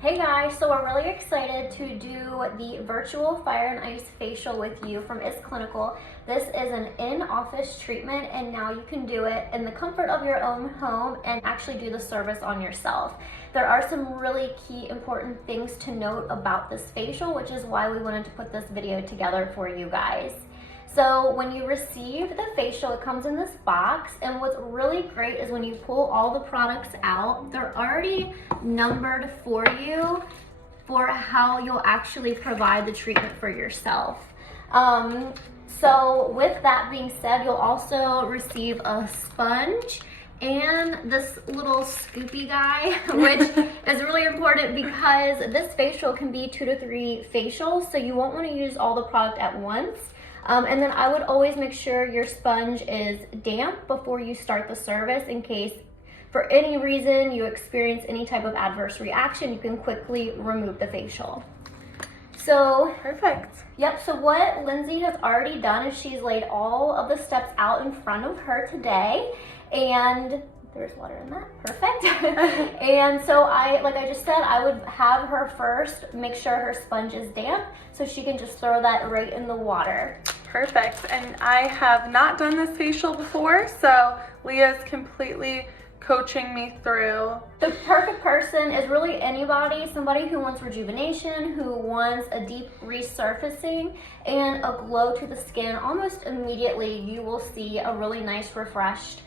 Hey guys, so we're really excited to do the virtual fire and ice facial with you from Is Clinical. This is an in-office treatment and now you can do it in the comfort of your own home and actually do the service on yourself. There are some really key important things to note about this facial, which is why we wanted to put this video together for you guys. So when you receive the facial, it comes in this box, and what's really great is when you pull all the products out, they're already numbered for you for how you'll actually provide the treatment for yourself. So with that being said, you'll also receive a sponge and this little scoopy guy, which is really important because this facial can be 2 to 3 facials, so you won't want to use all the product at once. And then I would always make sure your sponge is damp before you start the service in case for any reason you experience any type of adverse reaction, you can quickly remove the facial. So perfect. Yep, so what Lindsay has already done is she's laid all of the steps out in front of her today, and there's water in that, perfect. And so like I just said, I would have her first make sure her sponge is damp so she can just throw that right in the water. Perfect, and I have not done this facial before, so Leah's completely coaching me through. The perfect person is really anybody, somebody who wants rejuvenation, who wants a deep resurfacing and a glow to the skin. Almost immediately you will see a really nice refreshed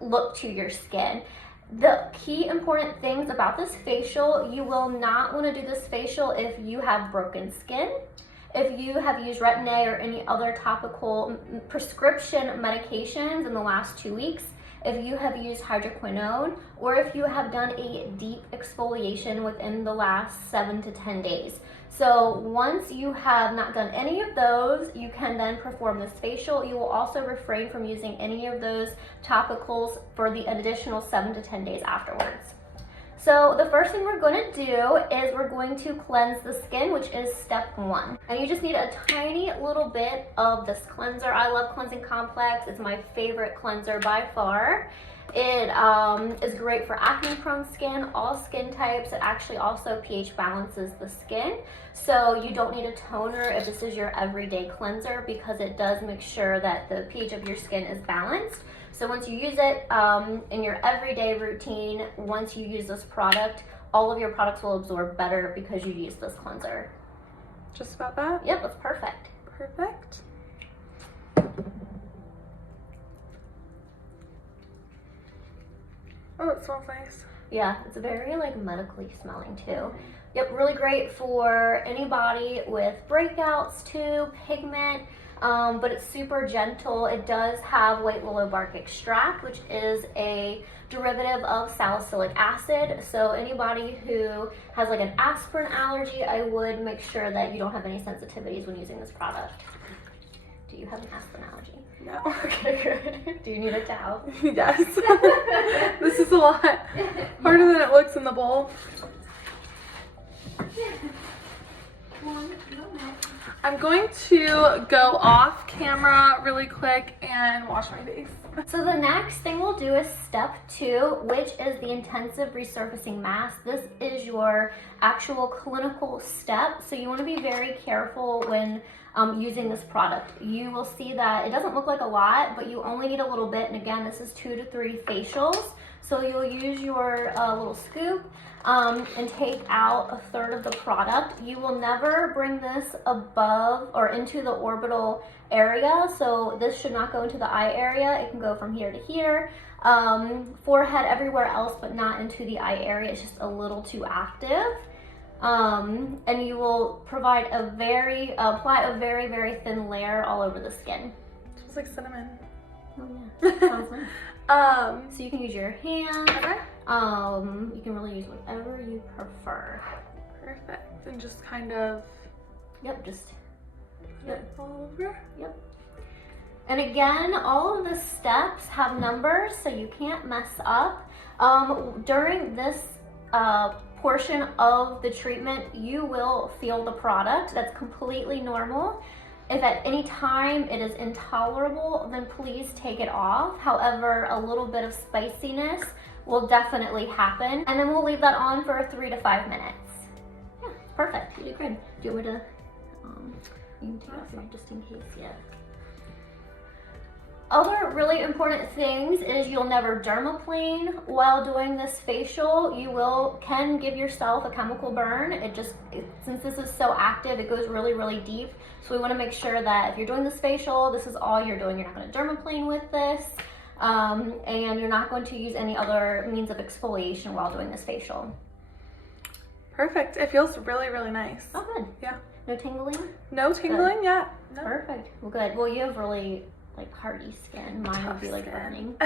look to your skin. The key important things about this facial, you will not want to do this facial if you have broken skin, if you have used Retin-A or any other topical prescription medications in the last 2 weeks, if you have used Hydroquinone, or if you have done a deep exfoliation within the last 7 to 10 days. So once you have not done any of those, you can then perform this facial. You will also refrain from using any of those topicals for the additional 7 to 10 days afterwards. So the first thing we're going to do is we're going to cleanse the skin, which is step 1. And you just need a tiny little bit of this cleanser. I love Cleansing Complex. It's my favorite cleanser by far. It is great for acne-prone skin, all skin types. It actually also pH balances the skin. So you don't need a toner if this is your everyday cleanser because it does make sure that the pH of your skin is balanced. So once you use it in your everyday routine, once you use this product, all of your products will absorb better because you use this cleanser. Just about that? Yep, that's perfect. Perfect. Oh, it smells nice. Yeah, it's very like medically smelling too. Yep, really great for anybody with breakouts too, pigment. But it's super gentle. It does have white willow bark extract, which is a derivative of salicylic acid. So anybody who has like an aspirin allergy, I would make sure that you don't have any sensitivities when using this product. Do you have an aspirin allergy? No. Okay, good. Do you need a towel? Yes. This is a lot harder than it looks in the bowl. I'm going to go off camera really quick and wash my face. So the next thing we'll do is step 2, which is the intensive resurfacing mask. This is your actual clinical step, so you want to be very careful when using this product. You will see that it doesn't look like a lot, but you only need a little bit, and again, this is 2 to 3 facials. So you'll use your little scoop and take out 1/3 of the product. You will never bring this above or into the orbital area, so this should not go into the eye area. It can go from here to here, forehead, everywhere else, but not into the eye area. It's just a little too active. And you will apply a very, very thin layer all over the skin. It smells like cinnamon. Oh yeah, sounds nice. So you can use your hand. Okay. You can really use whatever you prefer. Perfect. And just kind of. Yep, just. Yep. All over. Yep. And again, all of the steps have numbers, so you can't mess up. During this portion of the treatment, you will feel the product. That's completely normal. If at any time it is intolerable, then please take it off. However, a little bit of spiciness will definitely happen. And then we'll leave that on for 3 to 5 minutes. Yeah, perfect. You did great. Do you want me to, you can take that for me just in case, yeah. Other really important things is you'll never dermaplane while doing this facial. You can give yourself a chemical burn. Since this is so active, it goes really, really deep. So we want to make sure that if you're doing this facial, this is all you're doing. You're not going to dermaplane with this, and you're not going to use any other means of exfoliation while doing this facial. Perfect. It feels really, really nice. Oh, good. Yeah. No tingling? No tingling Good. yet. No. Perfect. Well, good. Well, you have really like hardy skin. Mine would be like burning.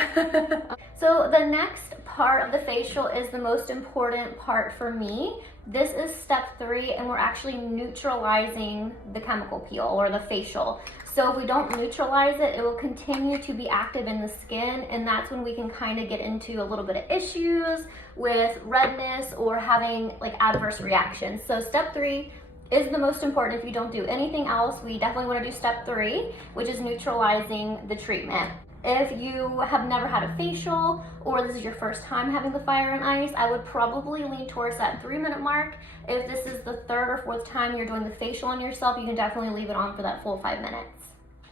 So the next part of the facial is the most important part for me. This is step 3, and we're actually neutralizing the chemical peel or the facial. So if we don't neutralize it, it will continue to be active in the skin, and that's when we can kind of get into a little bit of issues with redness or having like adverse reactions. So step 3 is the most important. If you don't do anything else, we definitely want to do step 3, which is neutralizing the treatment. If you have never had a facial or this is your first time having the fire and ice, I would probably lean towards that 3-minute mark. If this is the 3rd or 4th time you're doing the facial on yourself, you can definitely leave it on for that full 5 minutes.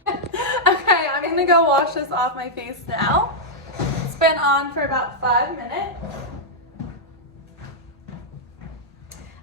Okay, I'm gonna go wash this off my face now. It's been on for about 5 minutes.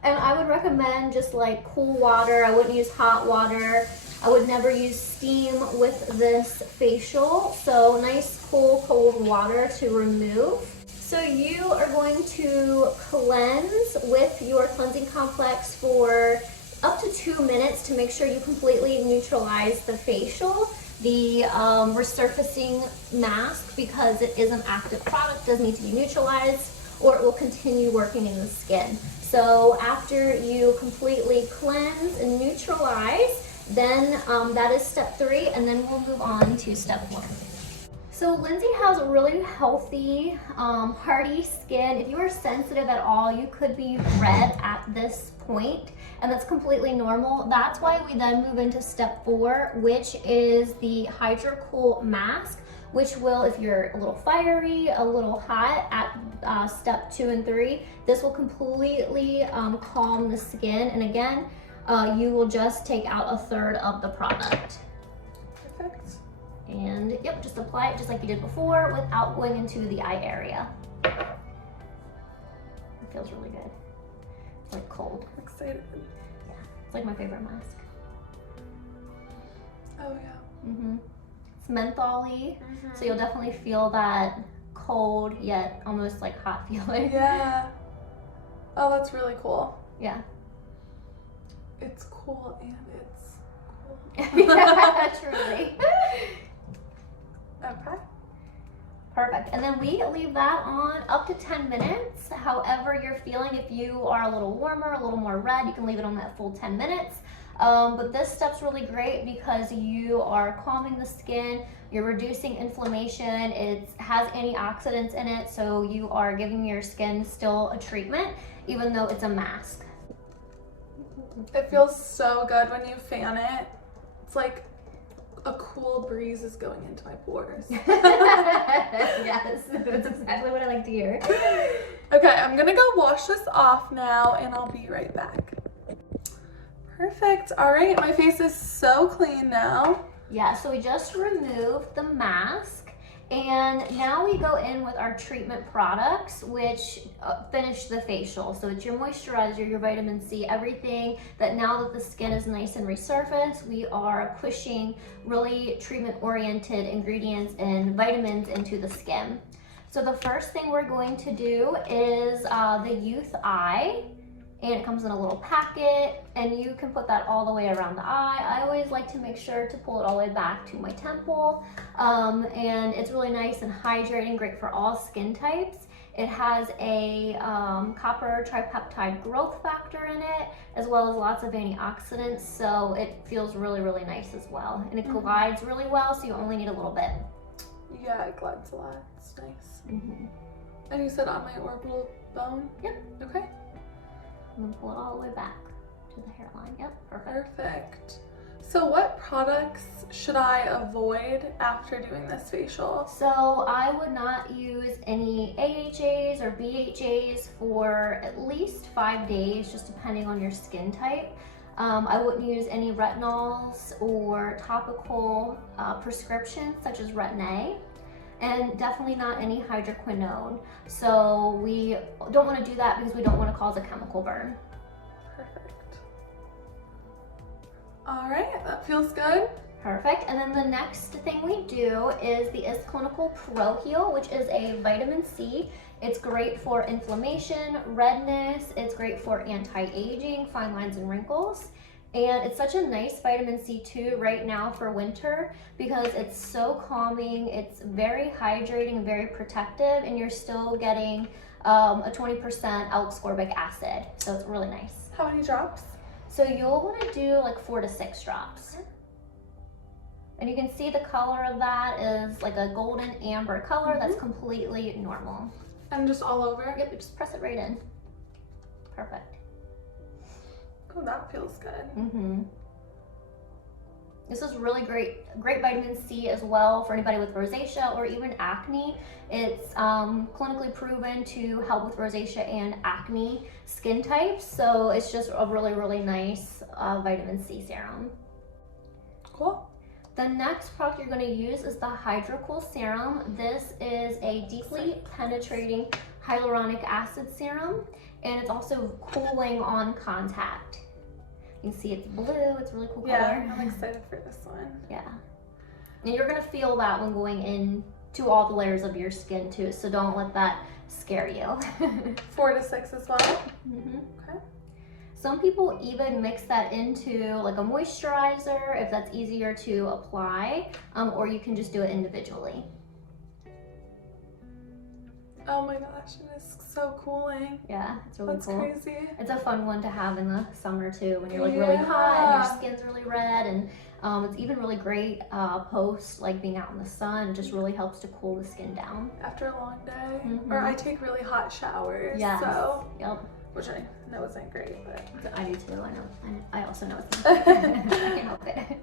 And I would recommend just like cool water. I wouldn't use hot water. I would never use steam with this facial. So nice, cool, cold water to remove. So you are going to cleanse with your cleansing complex for up to 2 minutes to make sure you completely neutralize the facial. The resurfacing mask, because it is an active product, does need to be neutralized or it will continue working in the skin. So after you completely cleanse and neutralize, then that is step 3, and then we'll move on to step 4. So Lindsay has a really healthy, hardy skin. If you are sensitive at all, you could be red at this point, and that's completely normal. That's why we then move into step 4, which is the Hydra-Cool mask, which will, if you're a little fiery, a little hot at step 2 and 3, this will completely calm the skin. And again, you will just take out 1/3 of the product. Perfect. And yep, just apply it just like you did before without going into the eye area. It feels really good. It's like cold. I'm excited. Yeah, it's like my favorite mask. Oh yeah. It's mentholy, so you'll definitely feel that cold yet almost like hot feeling. Yeah. Oh, that's really cool. Yeah. It's cool and it's cool. Yeah, truly. Okay. Perfect. And then we leave that on up to 10 minutes. However you're feeling, if you are a little warmer, a little more red, you can leave it on that full 10 minutes. But this step's really great because you are calming the skin, you're reducing inflammation, it has antioxidants in it, so you are giving your skin still a treatment, even though it's a mask. It feels so good when you fan it. It's like a cool breeze is going into my pores. Yes, that's exactly what I like to hear. Okay, I'm gonna go wash this off now and I'll be right back. Perfect. All right, my face is so clean now. Yeah, so we just removed the mask, and now we go in with our treatment products, which finish the facial. So it's your moisturizer, your vitamin C, everything that now that the skin is nice and resurfaced, we are pushing really treatment-oriented ingredients and vitamins into the skin. So the first thing we're going to do is the Youth Eye. And it comes in a little packet, and you can put that all the way around the eye. I always like to make sure to pull it all the way back to my temple. And it's really nice and hydrating, great for all skin types. It has a copper tripeptide growth factor in it, as well as lots of antioxidants, so it feels really, really nice as well. And it glides really well, so you only need a little bit. Yeah, it glides a lot. It's nice. And you said on my orbital bone? Yep. Okay. And then pull it all the way back to the hairline. Yep, perfect. Perfect. So what products should I avoid after doing this facial? So I would not use any AHAs or BHAs for at least 5 days, just depending on your skin type. I wouldn't use any retinols or topical prescriptions such as Retin-A, and definitely not any Hydroquinone. So we don't want to do that because we don't want to cause a chemical burn. Perfect. All right, that feels good. Perfect. And then the next thing we do is the Is Clinical Pro Heal, which is a vitamin C. It's great for inflammation, redness. It's great for anti-aging, fine lines and wrinkles. And it's such a nice vitamin C too right now for winter because it's so calming. It's very hydrating and very protective, and you're still getting a 20% L-ascorbic acid. So it's really nice. How many drops? So you'll want to do like 4 to 6 drops. And you can see the color of that is like a golden amber color. That's completely normal. And just all over? Yep, just press it right in. Perfect. Oh, that feels good. This is really great vitamin C as well for anybody with rosacea or even acne. It's clinically proven to help with rosacea and acne skin types. So it's just a really, really nice vitamin C serum. Cool. The next product you're going to use is the Hydra-Cool Serum. This is a deeply penetrating hyaluronic acid serum, and it's also cooling on contact. You can see it's blue, it's a really cool color. Yeah, I'm excited for this one. Yeah. And you're going to feel that when going into all the layers of your skin too, so don't let that scare you. 4 to 6 as well? Okay. Some people even mix that into like a moisturizer if that's easier to apply, or you can just do it individually. Oh my gosh, it is so cooling. Yeah, it's really That's cool. crazy. It's a fun one to have in the summer too, when you're like really hot and your skin's really red, and it's even really great post like being out in the sun. It just really helps to cool the skin down. After a long day. Or I take really hot showers. Yes. So. Yep. Which I know isn't great, but. I do too, I know. I also know it's not. I can't help it.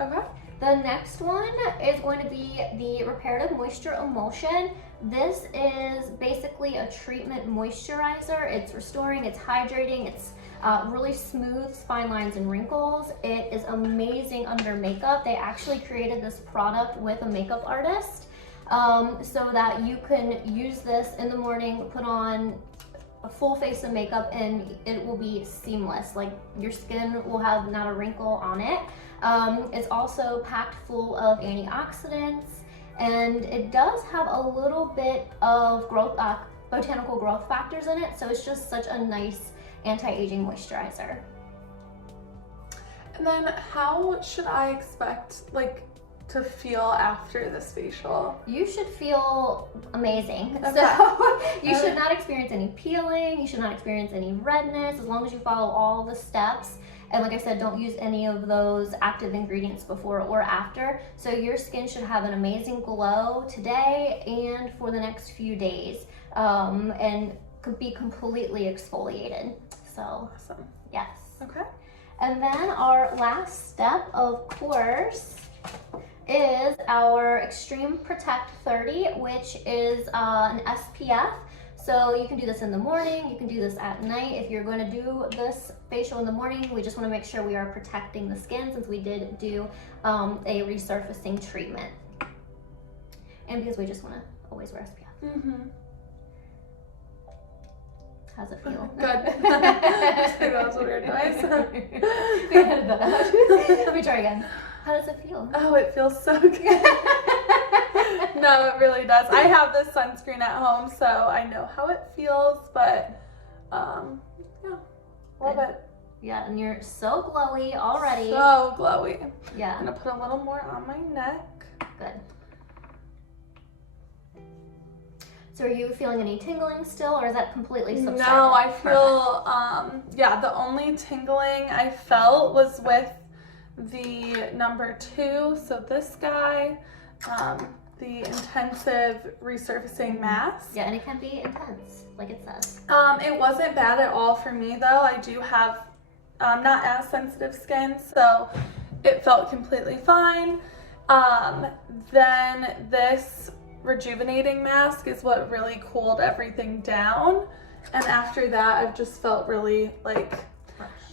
Okay. The next one is going to be the Reparative Moisture Emulsion. This is basically a treatment moisturizer. It's restoring, it's hydrating, it's really smooths fine lines and wrinkles. It is amazing under makeup. They actually created this product with a makeup artist so that you can use this in the morning, put on a full face of makeup, and it will be seamless. Like your skin will have not a wrinkle on it. It's also packed full of antioxidants, and it does have a little bit of growth, botanical growth factors in it, so it's just such a nice anti-aging moisturizer. And then how should I expect to feel after this facial? You should feel amazing. Okay. So you should not experience any peeling, you should not experience any redness, as long as you follow all the steps. And like I said, don't use any of those active ingredients before or after. So your skin should have an amazing glow today and for the next few days, and could be completely exfoliated. So Awesome. yes. Okay. And then our last step, of course, is our Extreme Protect 30, which is an SPF. So you can do this in the morning, you can do this at night. If you're going to do this facial in the morning, we just want to make sure we are protecting the skin, since we did do a resurfacing treatment. And because we just want to always wear SPF. How's it feel? Good. That was a weird noise. We edited that out. Let me try again. How does it feel? Oh, it feels so good. No, it really does. I have this sunscreen at home, so I know how it feels, but yeah, love it. Yeah, and you're so glowy already. So glowy. Yeah. I'm gonna put a little more on my neck. Good. So are you feeling any tingling still, or is that completely subsided? No, I feel, yeah, the only tingling I felt was with the number 2, so this guy, the intensive resurfacing mask. Yeah, and it can be intense, like it says. It wasn't bad at all for me though. I do have not as sensitive skin, so it felt completely fine. Then this rejuvenating mask is what really cooled everything down, and after that I've just felt really like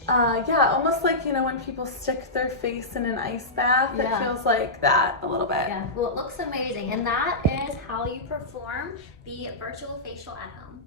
yeah, almost like, you know, when people stick their face in an ice bath. Yeah. It feels like that a little bit. Yeah, well, it looks amazing, and that is how you perform the virtual facial at home.